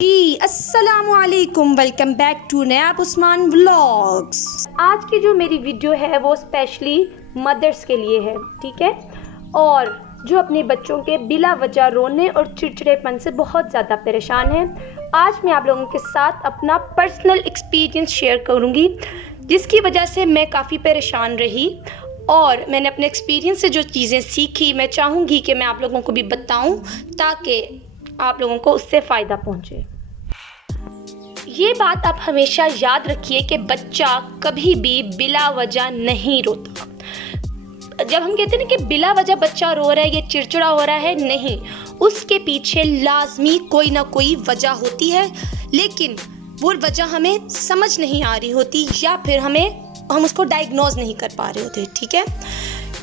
अस्सलामुअलैकुम, welcome back to Nayab Usman vlogs. आज की जो मेरी वीडियो है वो स्पेशली मदर्स के लिए है, ठीक है। और जो अपने बच्चों के बिला वजह रोने और चिड़चिड़ेपन से बहुत ज़्यादा परेशान हैं। आज मैं आप लोगों के साथ अपना पर्सनल एक्सपीरियंस शेयर करूँगी, जिसकी वजह से मैं काफ़ी परेशान रही और मैंने अपने एक्सपीरियंस से जो चीज़ें सीखी मैं चाहूँगी कि मैं आप लोगों को भी बताऊँ ताकि आप लोगों को उससे फ़ायदा पहुँचे। ये बात आप हमेशा याद रखिए कि बच्चा कभी भी बिला वजह नहीं रोता। जब हम कहते हैं ना कि बिला वजह बच्चा रो रहा है, ये चिड़चिड़ा हो रहा है, नहीं, उसके पीछे लाजमी कोई ना कोई वजह होती है, लेकिन वो वजह हमें समझ नहीं आ रही होती या फिर हम उसको डायग्नोज नहीं कर पा रहे होते, ठीक है।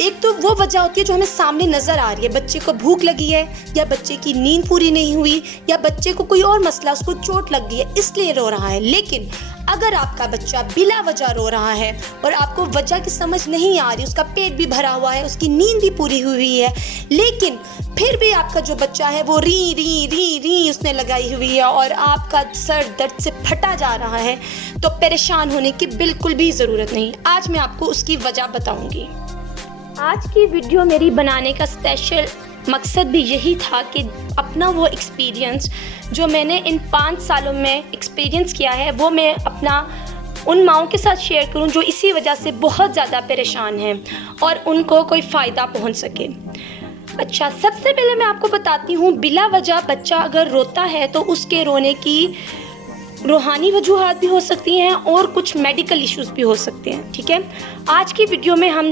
एक तो वो वजह होती है जो हमें सामने नज़र आ रही है, बच्चे को भूख लगी है या बच्चे की नींद पूरी नहीं हुई या बच्चे को कोई और मसला, उसको चोट लग गई है इसलिए रो रहा है। लेकिन अगर आपका बच्चा बिला वजह रो रहा है और आपको वजह की समझ नहीं आ रही, उसका पेट भी भरा हुआ है, उसकी नींद भी पूरी हुई है, लेकिन फिर भी आपका जो बच्चा है वो री री री री उसने लगाई हुई है और आपका सर दर्द से फटा जा रहा है, तो परेशान होने की बिल्कुल भी ज़रूरत नहीं। आज मैं आपको उसकी वजह बताऊँगी। आज की वीडियो मेरी बनाने का स्पेशल मकसद भी यही था कि अपना वो एक्सपीरियंस जो मैंने इन 5 सालों में एक्सपीरियंस किया है वो मैं अपना उन माँओं के साथ शेयर करूं जो इसी वजह से बहुत ज़्यादा परेशान हैं और उनको कोई फ़ायदा पहुंच सके। अच्छा, सबसे पहले मैं आपको बताती हूँ, बिला वजह बच्चा अगर रोता है तो उसके रोने की रूहानी वजूहात भी हो सकती हैं और कुछ मेडिकल इश्यूज़ भी हो सकते हैं, ठीक है। आज की वीडियो में हम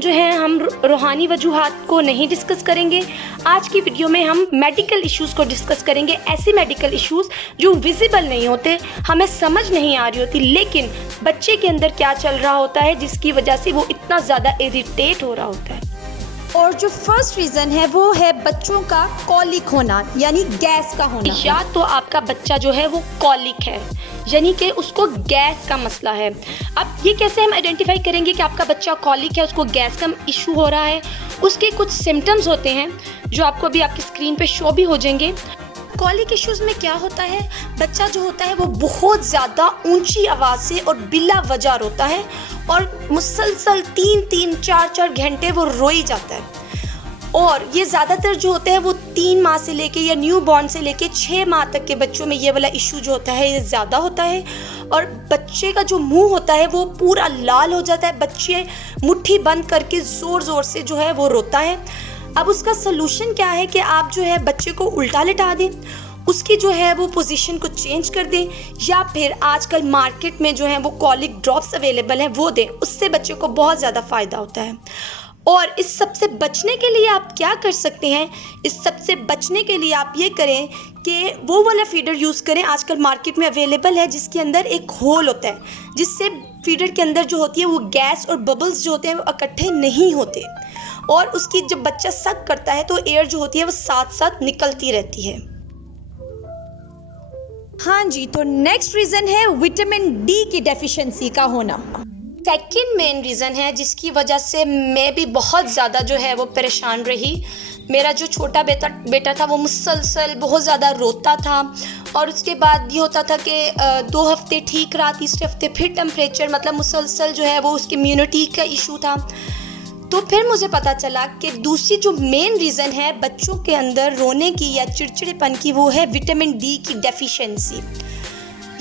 रूहानी वजूहात को नहीं डिस्कस करेंगे। आज की वीडियो में हम मेडिकल इश्यूज़ को डिस्कस करेंगे, ऐसे मेडिकल इश्यूज़ जो विजिबल नहीं होते, हमें समझ नहीं आ रही होती, लेकिन बच्चे के अंदर क्या चल रहा होता है जिसकी वजह से वो इतना ज़्यादा इरिटेट हो रहा होता है। और जो फर्स्ट रीज़न है वो है बच्चों का कॉलिक होना, यानी गैस का होना। या तो आपका बच्चा जो है वो कॉलिक है, यानी कि उसको गैस का मसला है। अब ये कैसे हम आइडेंटिफाई करेंगे कि आपका बच्चा कॉलिक है, उसको गैस का इशू हो रहा है? उसके कुछ सिम्टम्स होते हैं जो आपको अभी आपकी स्क्रीन पे शो भी हो जाएंगे। कॉलिक इश्यूज़ में क्या होता है, बच्चा जो होता है वो बहुत ज़्यादा ऊंची आवाज़ से और बिला वजह रोता है और मुसलसल 3-3, 4-4 घंटे वो रो ही जाता है। और ये ज़्यादातर जो होते हैं वो 3 माह से लेके या न्यू बॉर्न से लेके 6 माह तक के बच्चों में ये वाला इशू जो होता है ये ज़्यादा होता है। और बच्चे का जो मुंह होता है वो पूरा लाल हो जाता है, बच्चे मुट्ठी बंद करके ज़ोर ज़ोर से जो है वो रोता है। अब उसका सलूशन क्या है कि आप जो है बच्चे को उल्टा लिटा दें, उसकी जो है वो पोजीशन को चेंज कर दें, या फिर आजकल मार्केट में जो है वो कॉलिक ड्रॉप्स अवेलेबल हैं वो दें, उससे बच्चे को बहुत ज़्यादा फ़ायदा होता है। और इस सब से बचने के लिए आप क्या कर सकते हैं, इस सब से बचने के लिए आप ये करें कि वो वाला फीडर यूज़ करें, आजकल मार्केट में अवेलेबल है, जिसके अंदर एक होल होता है, जिससे फीडर के अंदर जो होती है वो गैस और बबल्स जो होते हैं वो इकट्ठे नहीं होते और उसकी जब बच्चा सक करता है तो एयर जो होती है वो साथ साथ निकलती रहती है। हाँ जी, तो नेक्स्ट रीज़न है विटामिन डी की डेफिशिएंसी का होना। सेकेंड मेन रीज़न है जिसकी वजह से मैं भी बहुत ज़्यादा जो है वो परेशान रही। मेरा जो छोटा बेटा था वो मुसलसल बहुत ज़्यादा रोता था और उसके बाद ये होता था कि 2 हफ्ते ठीक रहा, तीसरे हफ्ते फिर टेम्परेचर, मतलब मुसलसल जो है वो उसकी इम्यूनिटी का इशू था। तो फिर मुझे पता चला कि दूसरी जो मेन रीज़न है बच्चों के अंदर रोने की या चिड़चिड़ेपन की वो है विटामिन डी की डेफिशिएंसी।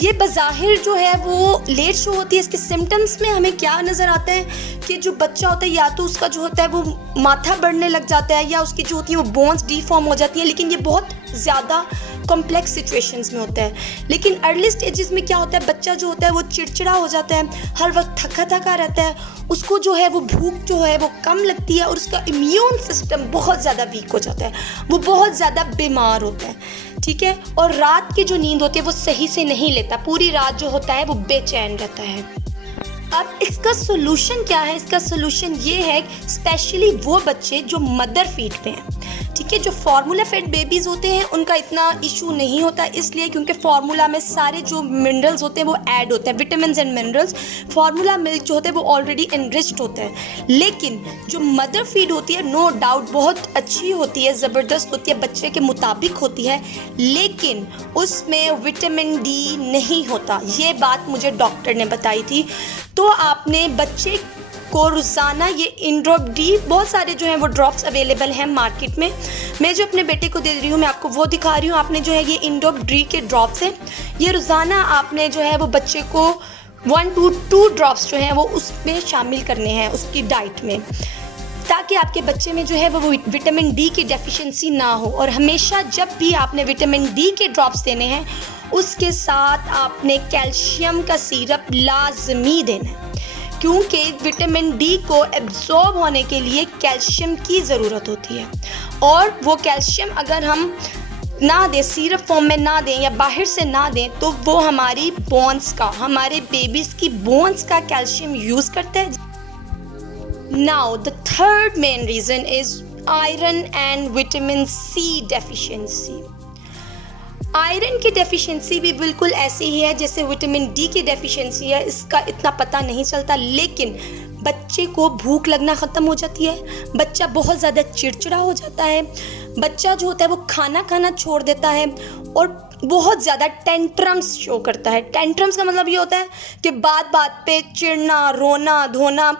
ये बज़ाहिर जो है वो लेट शो होती है। इसके सिम्टम्स में हमें क्या नज़र आता है कि जो बच्चा होता है या तो उसका जो होता है वो माथा बढ़ने लग जाता है या उसकी जो होती है वो बोन्स डीफॉर्म हो जाती है, लेकिन ये बहुत ज़्यादा कॉम्प्लेक्स सिचुएशंस में होता है। लेकिन अर्ली स्टेजेस में क्या होता है, बच्चा जो होता है वो चिड़चिड़ा हो जाता है, हर वक्त थका थका रहता है, उसको जो है वो भूख जो है वो कम लगती है और उसका इम्यून सिस्टम बहुत ज़्यादा वीक हो जाता है, वो बहुत ज़्यादा बीमार होता है, ठीक है। और रात की जो नींद होती है वो सही से नहीं लेता, पूरी रात जो होता है वो बेचैन रहता है। अब इसका सोल्यूशन क्या है? इसका सोल्यूशन ये है स्पेशली वो बच्चे जो मदर फीड पे हैं, ठीक है। जो फार्मूला फेड बेबीज़ होते हैं उनका इतना इशू नहीं होता, इसलिए क्योंकि फार्मूला में सारे जो मिनरल्स होते हैं वो ऐड होते हैं, vitamin and minerals. Formula milk जो होते हैं वो ऑलरेडी एनरिच्ड होते हैं। लेकिन जो मदर फीड होती है नो डाउट बहुत अच्छी होती है, ज़बरदस्त होती है, बच्चे के मुताबिक होती है, लेकिन उसमें विटामिन डी नहीं होता। ये बात मुझे डॉक्टर ने बताई थी। तो आपने बच्चे को रोज़ाना ये इंड्रॉप डी, बहुत सारे जो हैं वो ड्रॉप्स अवेलेबल हैं मार्केट में। मैं जो अपने बेटे को दे रही हूँ मैं आपको वो दिखा रही हूँ। आपने जो है ये इंड्रॉप डी के ड्रॉप्स हैं, ये रोज़ाना आपने जो है वो बच्चे को 1 to 2 ड्रॉप्स जो हैं वो उसमें शामिल करने हैं उसकी डाइट में, ताकि आपके बच्चे में जो है वो विटामिन डी की डेफिशिएंसी ना हो। और हमेशा जब भी आपने विटामिन डी के ड्रॉप्स देने हैं उसके साथ आपने कैल्शियम का सिरप लाजमी देना है, क्योंकि विटामिन डी को एब्जॉर्ब होने के लिए कैल्शियम की ज़रूरत होती है। और वो कैल्शियम अगर हम ना दें, सिरप फॉर्म में ना दें या बाहर से ना दें, तो वो हमारी बोन्स का, हमारे बेबीज़ की बोन्स का कैल्शियम यूज़ करते हैं। Now the third main reason is iron and vitamin C deficiency. Iron की डेफिशिएंसी भी बिल्कुल ऐसी ही है जैसे विटामिन डी की डेफिशिएंसी है, इसका इतना पता नहीं चलता, लेकिन बच्चे को भूख लगना ख़त्म हो जाती है, बच्चा बहुत ज़्यादा चिड़चिड़ा हो जाता है, बच्चा जो होता है वो खाना खाना छोड़ देता है और बहुत ज़्यादा टेंट्रम्स शो करता है। टेंट्रम्स का मतलब ये होता है कि बात बात पे चिढ़ना, रोना धोना।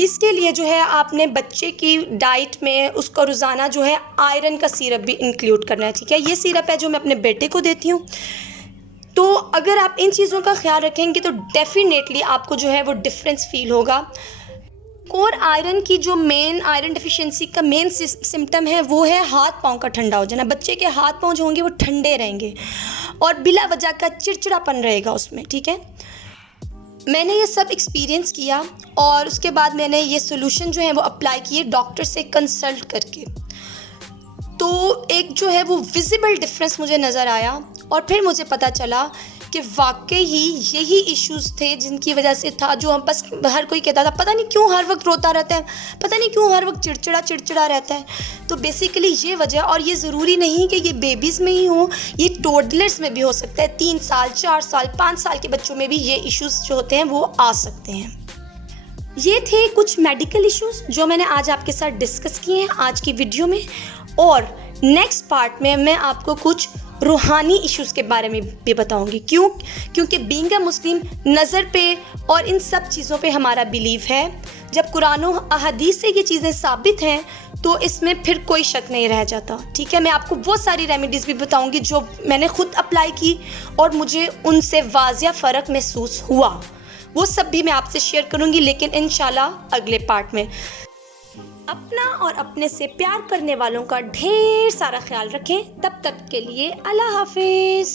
इसके लिए जो है आपने बच्चे की डाइट में उसको रोज़ाना जो है आयरन का सिरप भी इंक्लूड करना है, ठीक है। ये सिरप है जो मैं अपने बेटे को देती हूँ। तो अगर आप इन चीज़ों का ख्याल रखेंगे तो डेफिनेटली आपको जो है वो डिफरेंस फील होगा। और आयरन की जो मेन आयरन डेफिशिएंसी का मेन सिम्टम है वो है हाथ पाँव का ठंडा हो जाना। बच्चे के हाथ पाँव जो होंगे वो ठंडे रहेंगे और बिला वजह का चिड़चिड़ापन रहेगा उसमें, ठीक है। मैंने ये सब एक्सपीरियंस किया और उसके बाद मैंने ये सोल्यूशन जो है वो अप्लाई किए डॉक्टर से कंसल्ट करके। तो एक जो है वो विजिबल डिफरेंस मुझे नज़र आया और फिर मुझे पता चला कि वाकई ही यही इश्यूज़ थे जिनकी वजह से था, जो हम बस हर कोई कहता था पता नहीं क्यों हर वक्त रोता रहता है, पता नहीं क्यों हर वक्त चिड़चिड़ा रहता है। तो बेसिकली ये वजह, और ये ज़रूरी नहीं कि ये बेबीज़ में ही हो, ये टोडलर्स में भी हो सकता है। 3 साल 4 साल 5 साल के बच्चों में भी ये इश्यूज़ जो होते हैं वो आ सकते हैं। ये थे कुछ मेडिकल इश्यूज़ जो मैंने आज आपके साथ डिस्कस किए हैं आज की वीडियो में। और नेक्स्ट पार्ट में मैं आपको कुछ रूहानी इश्यूज़ के बारे में भी बताऊंगी। क्योंकि बीइंग अ मुस्लिम नज़र पे और इन सब चीज़ों पे हमारा बिलीव है। जब कुरान और अहदीस से ये चीज़ें साबित हैं तो इसमें फिर कोई शक नहीं रह जाता, ठीक है। मैं आपको वो सारी रेमेडीज़ भी बताऊंगी जो मैंने खुद अप्लाई की और मुझे उनसे वाज़िया फ़र्क महसूस हुआ। वो सब भी मैं आपसे शेयर करूंगी, लेकिन इंशाल्लाह अगले पार्ट में। अपना और अपने से प्यार करने वालों का ढेर सारा ख्याल रखें। तब तक के लिए अल्लाह हाफिज़।